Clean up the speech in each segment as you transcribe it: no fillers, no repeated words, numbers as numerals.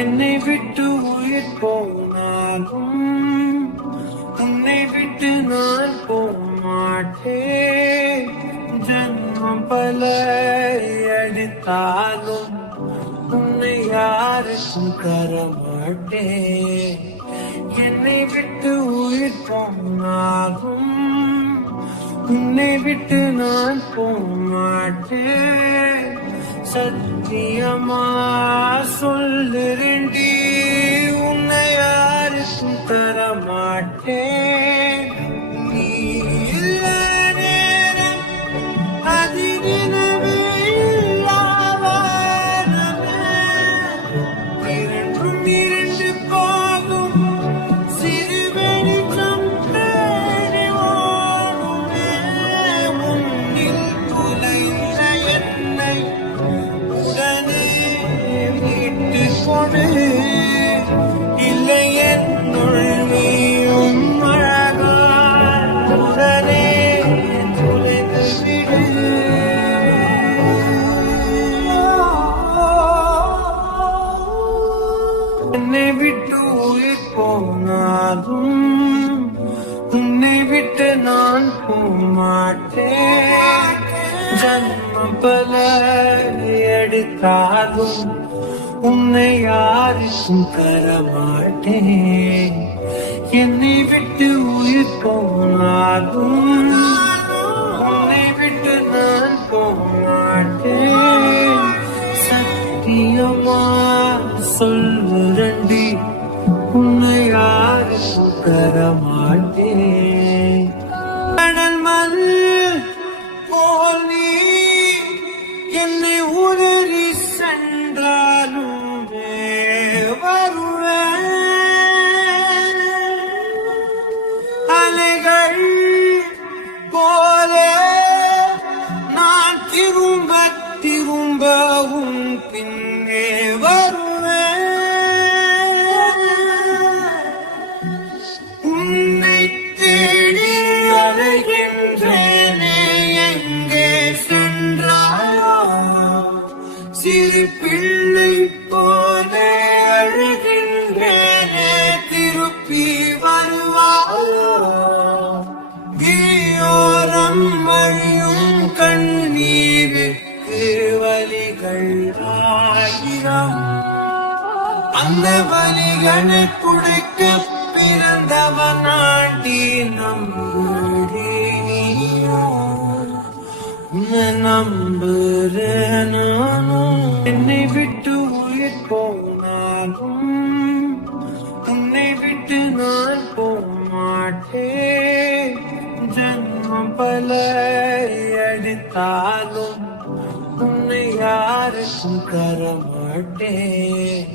என்னை விட்டு உயிர் போனாலும் உன்னை விட்டு நான் போமாட்டேன். ஜன்மம் பல அடித்தாலும் உன்னை யாருக்கும் தரமாட்டேன். என்னை விட்டு உயிர் போனாலும் உன்னை விட்டு நான் போமாட்டேன். சத்தியமா சொல்லுறேன்டி, உன்னை யாருக்கும் தரமாட்டேன். நீ இல்ல நேரம் அதிரினவே இல்லாவாரமே. இரண்டும் இரண்டு போகும் சிறு வெளிச்சம் தேடி ஓடுமே. முன்னில் துளைந்த என்னை உடனே விட்டு கொடு. இல்லை என்னுள் நீயும் அழகாய் உடனே துளைந்து விடு. என்னை விட்டு உயிர் போனாலும் உன்னை விட்டு நான் போமாட்டேன். ஜன்மம் பல எடுத்தாலும் உன்னை யாருக்கும் தரமாட்டேன். என்னை விட்டு உயிர் போனாலும் உன்னை விட்டு நான் போமாட்டேன். சத்தியமா சொல்லுறேன்டி, உன்னை யாருக்கும் தரமாட்டேன். கடல் மண் போல் நீ என்னை உதறி சென்றாலும் வருவேன். அலைகள் போல நான் திரும்ப திரும்ப உன் பின்னே வருவேன். உன்னை தேடி அலைகின்றேனே, எங்கே சென்றாயோ? சிறு பிள்ளை போல அழுகின்றேனே, திருப்பி வருவாயோ? விழியோரம் வழியும் கண்ணீருக்கு வலிகள் ஆயிரம். அந்த வலிகளை துடைக்க பிறந்தவனாண்டி நம்புறீனோ? உன்னை நம்புறேன் நானும். என்னை விட்டு உயிர் போனாலும் உன்னை விட்டு நான் போமாட்டேன். ஜன்மம் பல அடித்தாலும் உன்னை யாருக்கும் தரமாட்டேன்.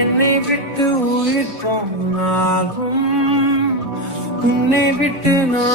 என்னை விட்டு உயிர் போனாலும் உன்னை விட்டு நான்